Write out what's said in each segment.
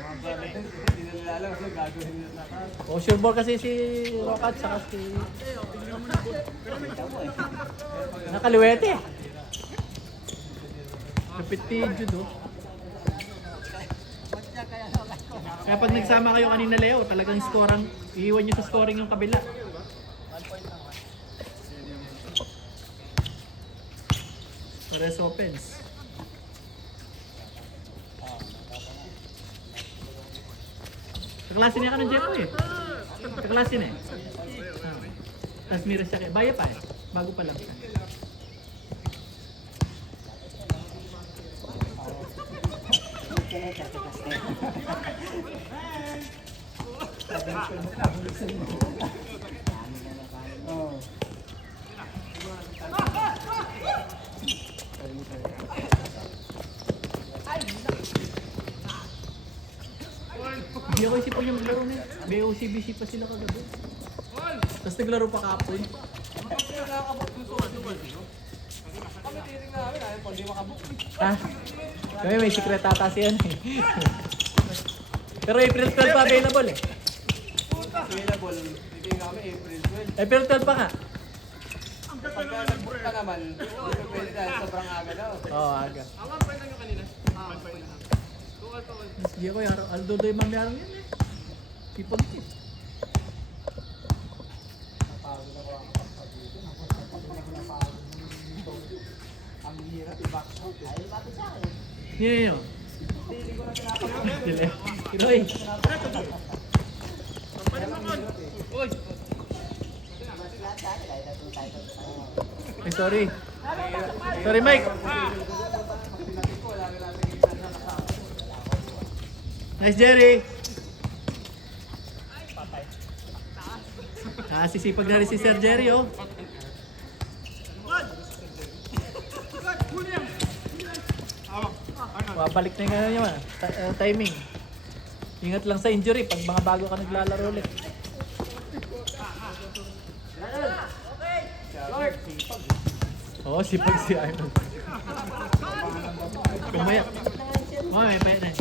Hindi nila alam kasi gagawin nila na. O, sure ball kasi si Rokat saka si... Nakaliwete. Kapit ni Judo. Kaya pag nagsama kayo kanina Leo, talagang scorang, iiwan nyo sa scoring yung kabila. Pares opens. Kaklase niya ka ng Jeffo eh. Kaklase na eh. Tapos mira siya kaya. Baya pa eh. Bago pa lang siya. Hindi ako isipon yung maglaro na eh. BOCBC pa sila kagabi. Tapos naglaro pa kapon. Ha? Kami may secret ata siya eh. Pero April 12 pa available eh. Available. Hindi kami April 12. April 12 pa nga. Pagka nag-book ka naman, pwede dahil sobrang aga daw. Oo, aga. Hindi ko yung Aldo do'y mamayarang yan eh. Tipag tip. Ang hirap i-backshot eh. Ay, bakit sa akin? Yan yun. Hindi ko na pinapagod. Roy. Ay, sorry. Sorry, Mike. Nice, Jerry. Sisipag na rin si Sir Jerry, oh. Balik na yung ano niya, timing. Ingat lang sa injury pag mga bago ka naglalaro ulit. Oo, sipag si Arnold. Kumaya. Oo, may paya na.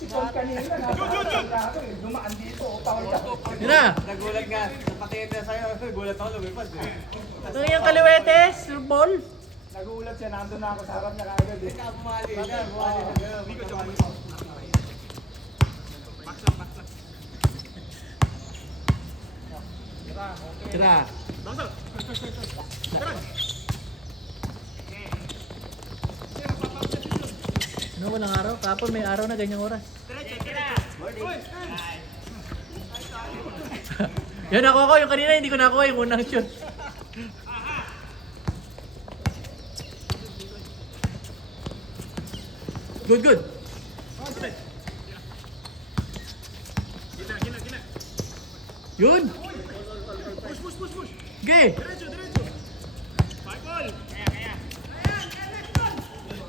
Si Paul kanina dumaan dito. Yun na! Nagulat nga. Napatingin na sa'yo. Nagulat ako lumipad eh. Ito yung kaliwetes, your ball. Nagulat siya. Nandun na ako sa harap niya kagad eh. Ikaw bumali na. Bumali na gano'n. Hindi ko siya bumali. Tira. Ano walang araw? Kapon may araw na ganyang oras. Yan ako yung kanina hindi ko nakuha yung unang shoot. Good, good. Yun. Okay.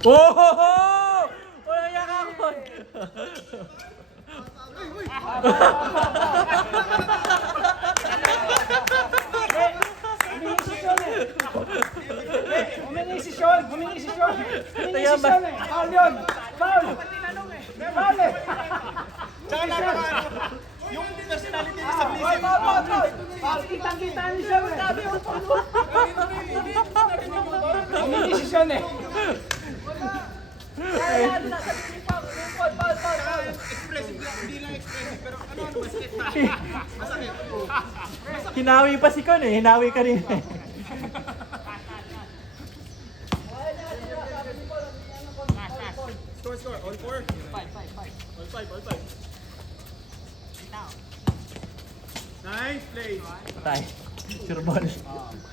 Oh! Wala yakakon. Humingi si Sean. Humingi si Sean eh. Foul yun. Foul. Foul eh. Tsaka yung personality niya sa Blizzard. Foul. Kitang-kita ni Sean eh. Humingi si Sean eh. Expressive lang, hindi lang expressive, pero ano masakit na. Masakit. Hinawi pa si Con eh, hinawi ka rin eh. Score, all 4? 5. All 5. Nice play. Patay. Sure ball.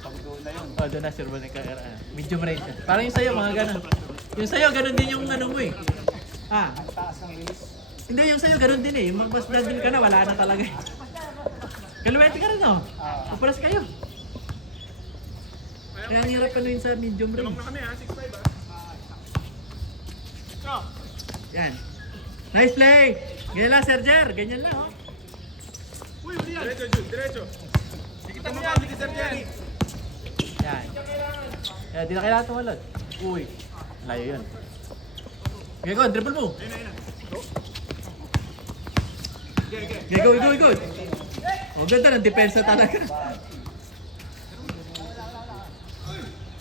Pag-goal na yun. Oh, doon na sure ball nagkakaroon. Medium range. Parang yung sa'yo, mga ganun. Yung sa'yo, ganun din yung ano mo eh. Ah. Ang taas ng release. Hindi, yung sa'yo, ganun din eh. Yung mas dadin ka na, wala na talaga eh. Kaluwete ka rin oh. Uparas kayo. Kaya ang hirap panuin sa medium range. Na kami ha, 6-5 ha. Yan. Nice play! Ganyan lang, Serger. Ganyan lang oh. Uy, uli yan. Diretso, Jude, diretso. Sikita mo kami ni Sir Jerry. Yan. Yan, di na kailangan tumalot. Uy. Layo yun. Okay, go, dribble mo. Okay, go. Oh, ganda ng depensa talaga.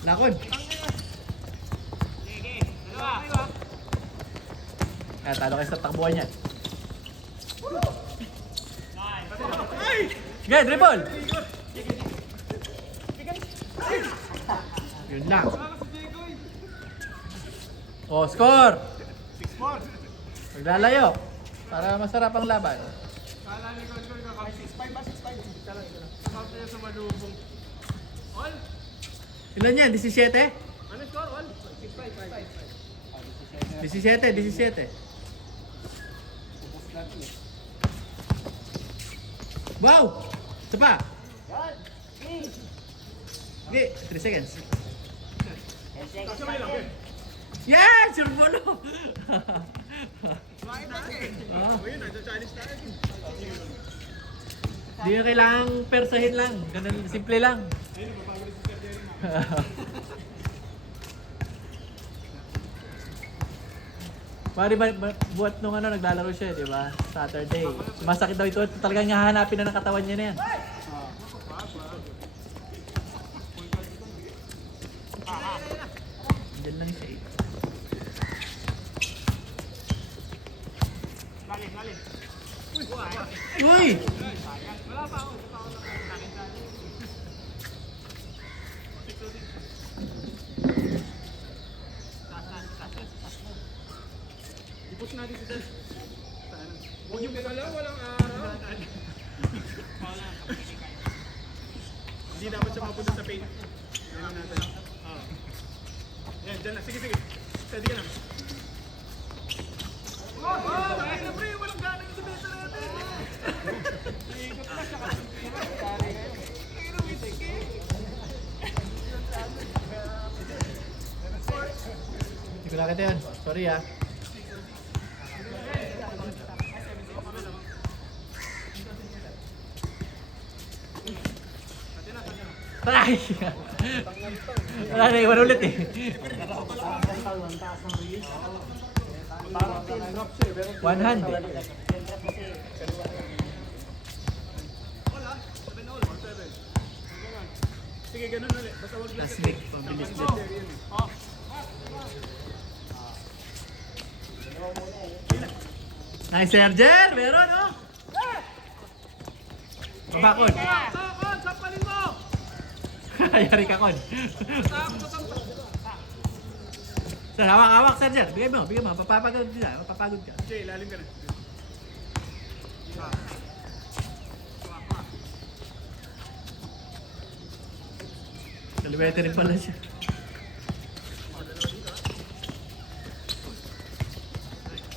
Lakon. Kaya talo kayo sa takbuhan niyan. Okay, dribble. Yun lang. Oh, score! 6-4. Maglalayo. Para masarap ang laban. Kala ni Gol, 6-5 ba? 6-5. Sabi niya sa malubong. All? Ilan yan? 17? Ano score? All? 6-5. 17. Wow! Isa pa! Okay, 3 seconds. Kasi may lang eh. Yes! Sure bolo! Bakit natin? Ayun, nasa-challenge tayo. Hindi nyo kailangang persahin lang. Ganun, simple lang. Ayun, mapapagod si Sir Jerry. Pari buhat nung naglalaro siya, di ba? Saturday. Masakit daw ito. Talagang hahanapin na ng katawan niya na yan. Diyan lang siya eh. Lalim. Uy! Wala pa ako. I-push natin si Sir. Huwag yung gagalaw, walang araw. Hindi dapat siya mapunta sa paint. Ganyan natin. Yan, dyan lang. Sige. Steady ka lang. Ay na pre, walang gana yung sabeta natin. Ikot na siya kasi. Ay na, whisky. Hindi ko nakita yun. Sorry ah. Ay! Wala na, iwan ulit eh. 100. Sige, ganun ulit. Basta wag lang. Last week, pabilis din. Nice, Serger! Meron, oh! Babakon! Kon, sampalin mo! Yari ka, Kon. Sir, hawak, Serger. Bigay mo. Papapagod ka. Papapagod ka. Okay, lalim ka na. Kaliwete rin pala siya.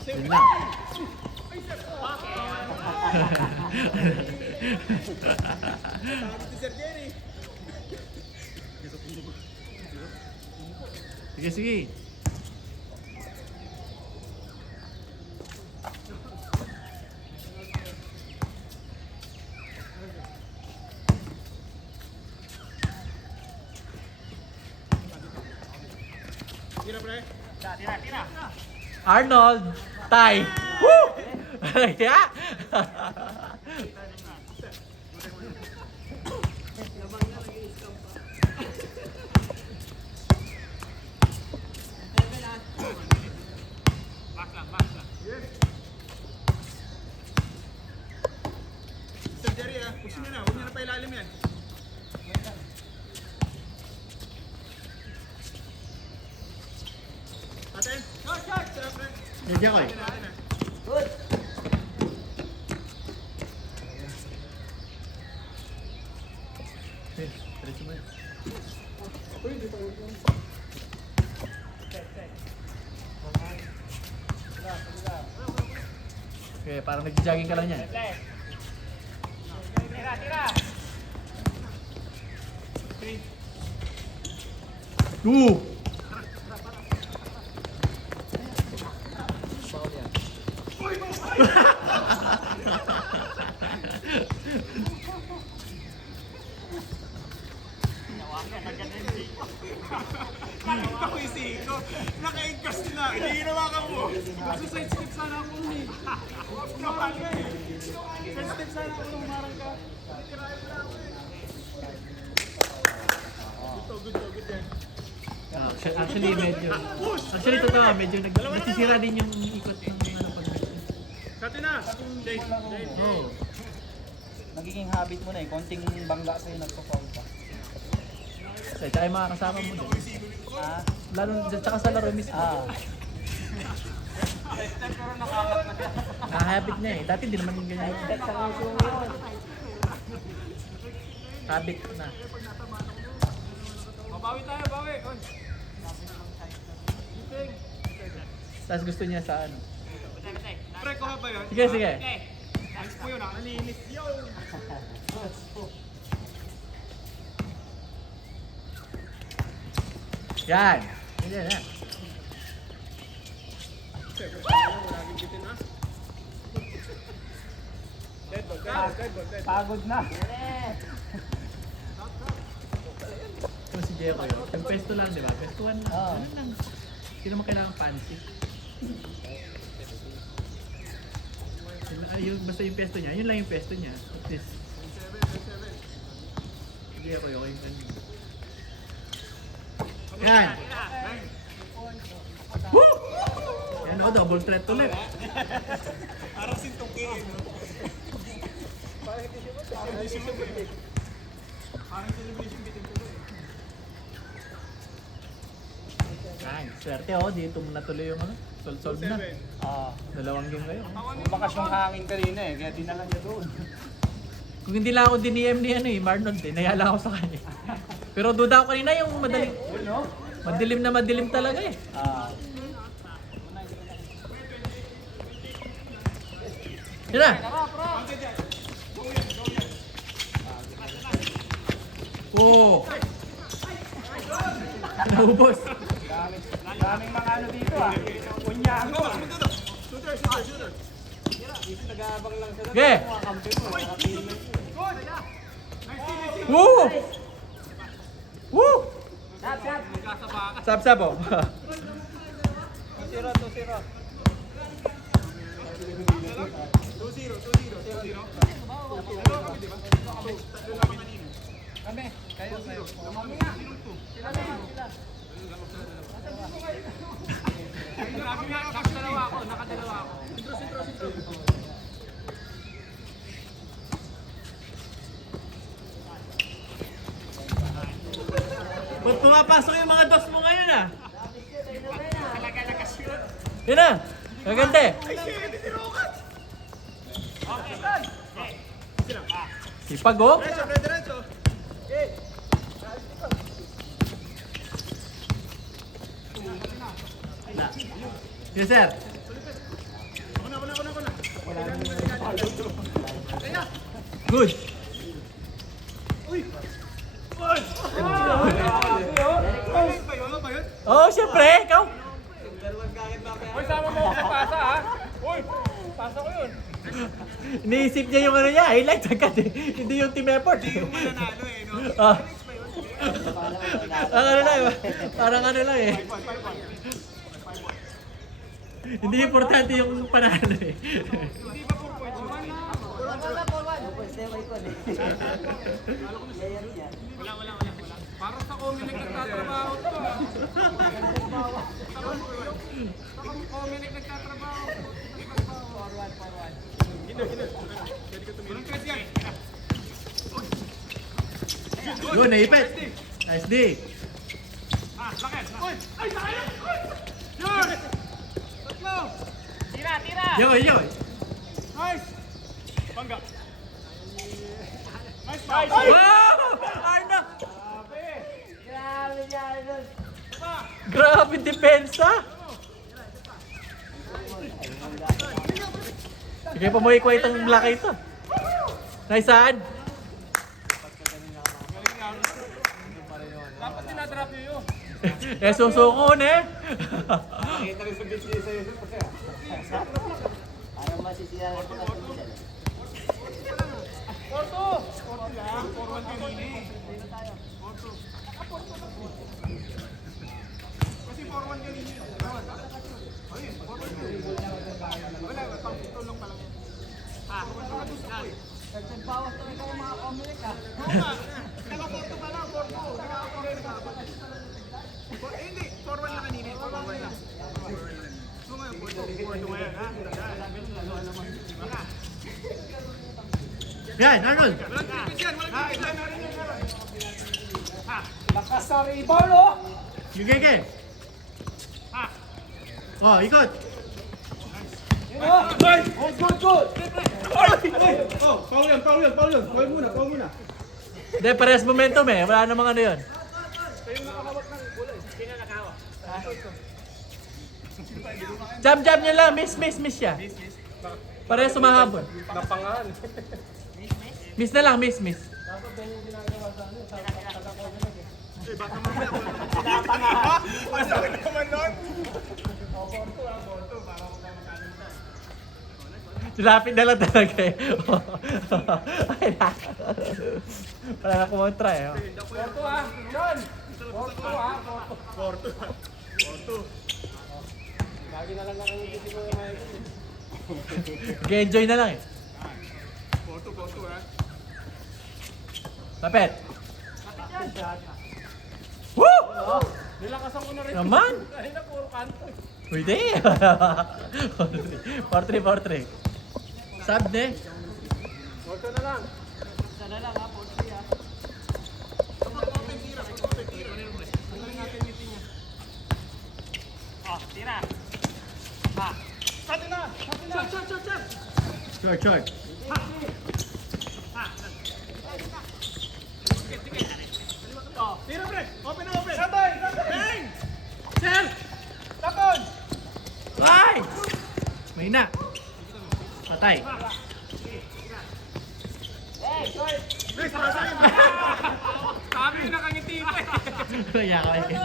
Yun lang. Takot si Sir Jerry. Sige. Tira, pre. Tira. Arnold! Tay! Woo! Yeah! Sir Jerry, push mo na. Huwag niyo na pa ilalim yan. Atin. Shot! Sarap, pre. Nandiyan ko eh. Good. Diretso mo yan. Okay, parang nag-jogging ka lang yan. Tira. Ako yung siko. naka-entrust na. Hindi ginawakan mo. Kasi side step sana ako nun eh. Side step sana ako nung marang ka. Good yan. Actually, medyo... Actually, totoo, medyo nasisira din yung ikot ng ano pag... Kati na! Dave! Oo. Nagiging habit mo na eh. Konting bangga sa'yo nagpo-foul ka. So, tsaka yung mga kasama mo din. Ah, Lalo, tsaka sa laro mismo. Habit na eh. Dati di naman yung ganyan. Habit na. Bawi tayo, bawi! Tapos gusto niya sa ano. Pre, kuha ba yun? Sige, sige. Alis po yun, nalinis. Yo! Yan. Yan, yan. Dead ball. pagod na. Kung si Jeko yun. Yung pesto lang, di ba? Pesto 1 lang. Oo. Ano lang. Hindi naman kailangan fancy. Basta yung pesto niya, yun lang yung pesto niya. At least. Si Jeko yun. Yan. Woo! Yan o, double threat ulit. Parang sintong kiin. Parang celebration bitin tuloy. Ay, swerte oh, dito mo natuloy yung ano. Solve na. Dalawang game kayo. Bumakas yung hangin kanina eh. Kaya dinala niya doon. Kung hindi lang ako diniem ni ano eh, Marlon din, nayala ako sa kanya. Pero duda ako kanina yung madaling, madilim talaga eh. Yan na! Oo! Naubos! Daming mga ano dito ah. Kunyango. Shooter! Nag-aabang lang sila. Okay! Mga kampi mo. Woo! Woo! Sap. Sap oh. 2-0. 2-0. Kami. Kayo. Nakadalawa ako. Ba't pumapasok yung mga dos mo ngayon ah? Yan na! Gagante! Sipag oh! Diretso. Yes sir! Ako na. Good! Ano ba yun? Oh, syempre! Ikaw! Uy, sama mo ako pasa ha? Uy, pasa ko yun. Iniisip niya yung ano niya, highlights agad eh. Hindi yung team effort. Hindi yung mananalo eh, no? Ah. Ang ano lang, parang ano lang eh. Hindi importante yung panalo eh. Hindi ba 4 points yun? Wala. Parang sa Comelec nagtatrabaho to ah. Sa Comelec nagtatrabaho. Forward. Gino. Pwede ko tumira. Press yan. Good, naipit. Nice D. Lakit. Uy! Ay, sayang! Yun! Tatlo! Tira. Yo! Nice! Bangga. Nice! Wow! Arna! Grabe niya. Grabe depensa! Sige pa mo i-quite ang black ito. Nice saan? Dapat dinadrop nyo yun. Eh susukon eh. Nakita rin sa business sa'yo. Parang masisira na ito kasi dyan. Porto! Porto lang. 4-1 kanina eh. Porto. Kasi Yan, Arnold. Lakas sa rebound, oh! Gigege. Oh, ikot. Oh, good, good! Foul yun. Foul muna. Hindi, parehas momentum eh. Wala namang ano yun. Jab nyo lang. Miss siya. Parehas sumahabol. Napangahan. Miss na lang, miss. Masakit naman nun! Lapit na lang talaga eh. Wala na kumontra eh. Porto, ah! John! Porto, ah! Porto. Lagi na lang nakangiti ko yung mga ito. Mag-enjoy na lang eh. Porto, ah! Lapit. Woo! Nilakasan ko na rin. Naman! Kanina puro kanto. Pwede! 4-3. Sab ne? Porto na lang. Short. Tira, pre! Open! Sabay! Bang! Sir! Tapon! Ay! Mahina. Patay. Sabi yung nakangiti ko eh. Kaya ka eh.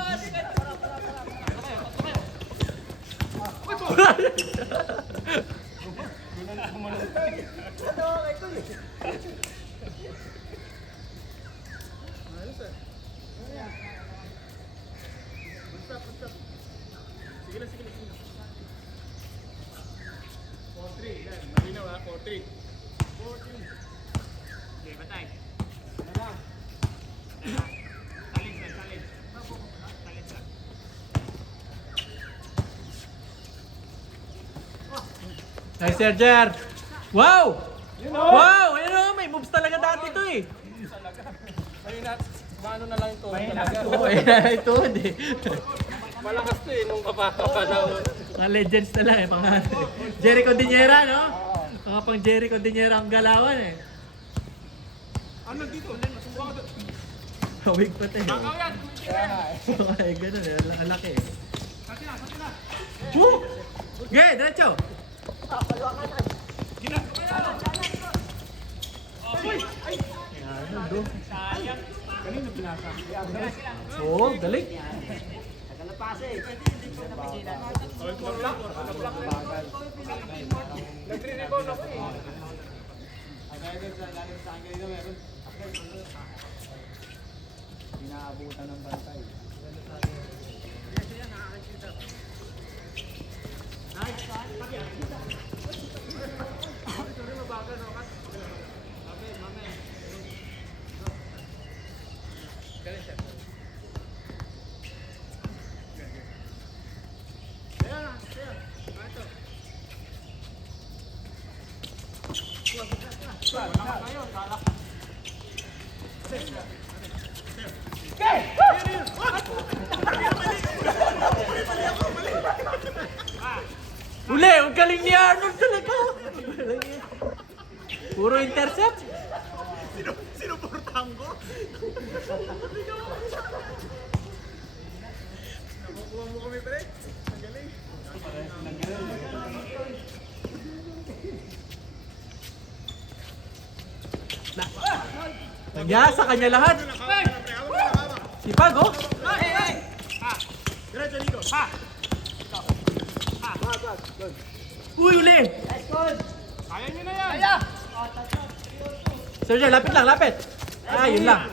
Nice, Serger! Wow! Wow! Ayun, may moves talaga dati to eh. Ayun na, maano na lang ito. Talaga. Oo, eh, ito hindi. Malakas to eh, nung kapataw. Mga legends na lang eh, pang Jerry Cordillera, no? Mga pang Jerry Cordillera ang galawan eh. Ano dito? Kawig pa tayo. Bakaw yan! Ay, ganun eh, ang laki eh. Woo! Okay, diretso! Kanino pinasa? Oo, galing. Nagre-rebound ako eh. Inaabutan ng bantay. Uli, ang galing ni Arnold talaga. Puro intercept. Sino portahan ko? Nakukuha mo kami, pre. Ang galing. Nagya sa kanya lahat. Sipag, oh. Diretso dito. Ha! Uy, uli. Kaya nyo na yan! Kaya! Sergio, lapit lang, lapit. Ah, yun lang.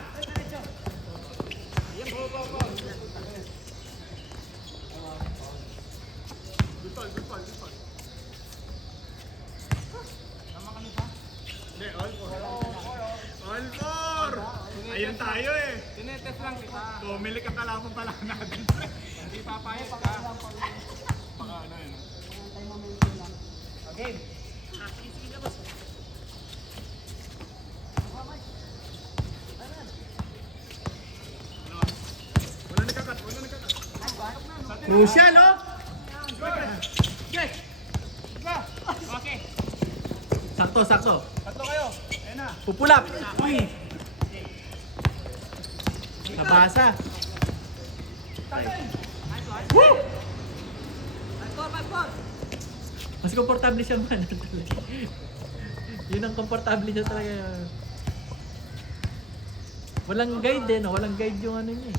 Hindi, all four. All four! Ayun tayo eh. Tinetest lang kita. Bumili ka kalaban pala natin. Hindi papayag ka. Baka ano yun. Okay. Wala nagkakat. Crucial, no? Okay. Sakto, sakto. Tatlo kayo. Ayun na. Pupulap. Uy. Nabasa. Woo! Mas komportable siya man. Yun ang komportable niya talaga. Walang guide din, no? Walang guide yung ano niya eh.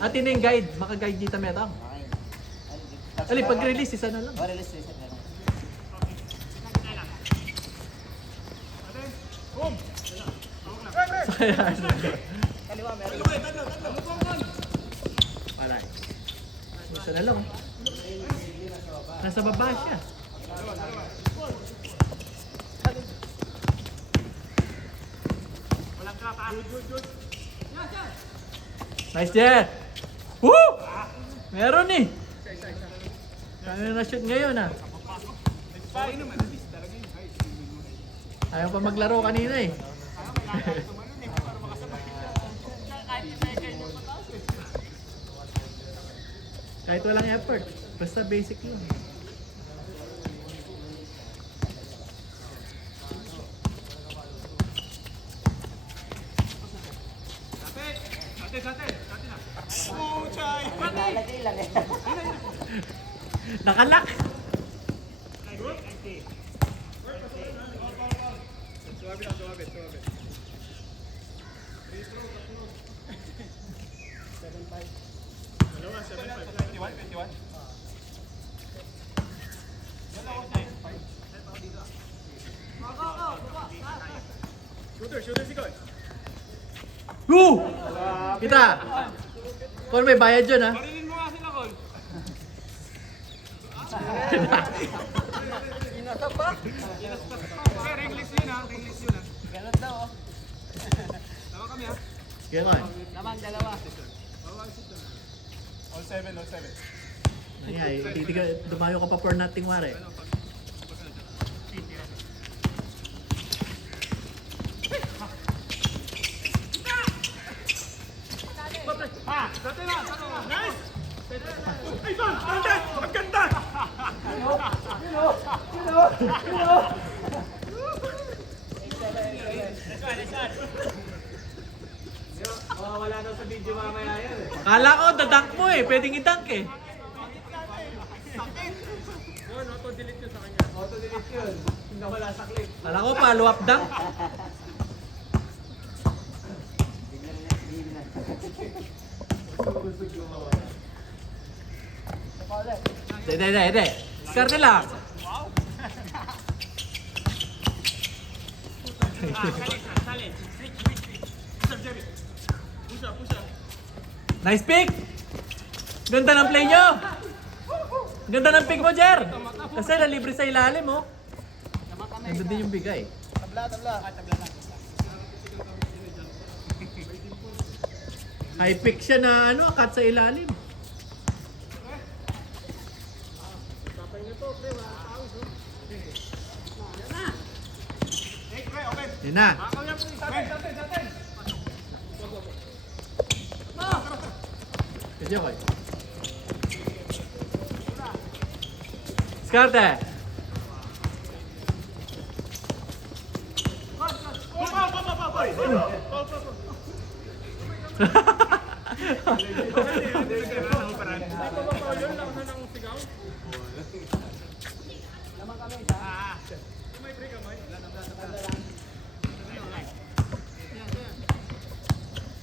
At yun yung guide, maka-guide dito metang. Ali, pag-release, isa na lang. Release isa na lang. Boom! Kaliwa meron. Wala. Isa na lang. Nasa baba siya. Nice jet! Woo! Meron eh! Ano na-shoot ngayon ah? Ayaw pa maglaro kanina eh. Kahit walang effort. Basta basic yun. Lalagay lang eh. Nakalak! Dalawa, 7-5. 21. Shooter, sigot. Woo! Kita! Kung may bayad dyan ha? Parilin mo nga sila, Col. Okay, ringless yun ha. Ringless yun ha. Ganun daw oh. Tama kami ha. Kaya nga. Naman dalawa. All 7. Ay, dumayo ka pa for nothing ware. Nice! Ay, son! Ang ganda! Kala ko, dadank mo eh. Pwedeng i-dunk eh. Kala ko, follow-up dunk. Hindi. Skarte lang. Nice pick! Ganda ng play nyo! Ganda ng pick mo, Jer! Kasi nalibre sa ilalim, oh. Ganda din yung bigay. Tabla. High pick siya na ano, cut sa ilalim. Yan na. Kaya ko. Skarte.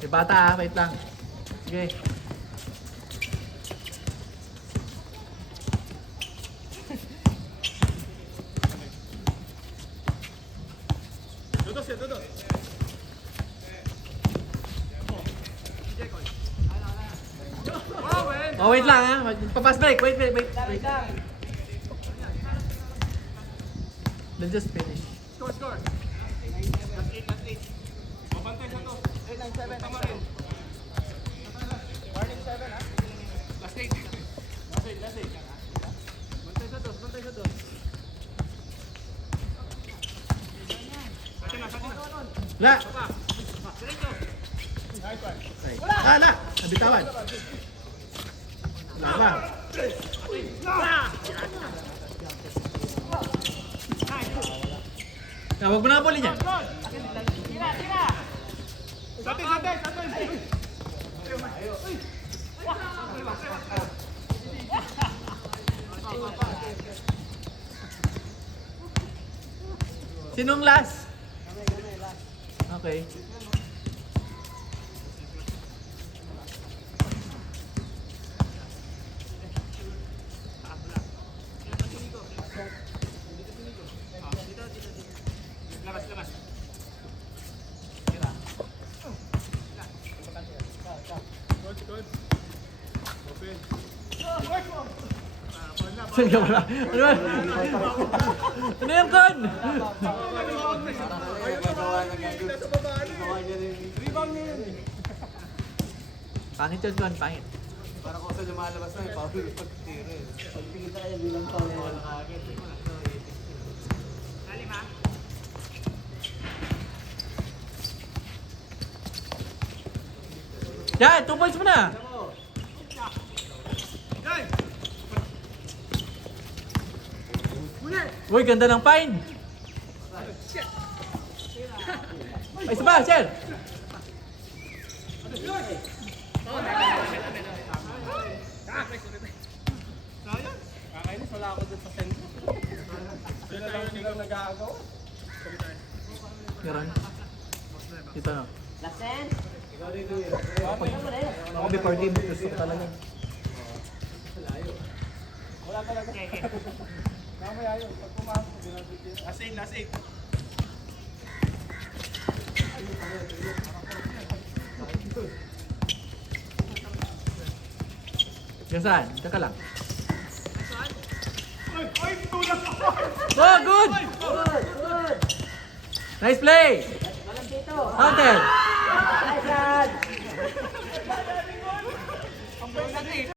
Si bata ah, wait lang. Sige. Dodos. Oh, wait lang ha. Pa-fast break. Wait. Let's just finish. Score. Last 8. Mabantay sa to. 897. Tama rin. Warning 7 ha. Last 8. Bantay sa dos. Sa atin na. La! Diretso. La! Nabitawan. Wala pa. Huwag mo na kapuli niyan. Sa atin. Sinong last? Okay. Labas. Saan ka wala? Ano ba? Ano yan, Con? Pangit yun, Con. Pangit. Para kung saan lumalabas na, yung power yung pagtira eh. Pagpilita kayo bilang power. Lalim ha. Yan, 2 points mo na. Uy, ganda ng pine. Ay, isa pa, Sir. Kakainis, wala ako dun sa center. Sila lang sila nag-aagaw. Meron. Dito na. Lasen? Ako before game, gusto ko talaga. Wala talaga. Mamaya yun, pag pumasok, binabigyan. Last 8. Yan saan? Teka lang. Oh, good! Good! Nice play! Walang dito. Counter!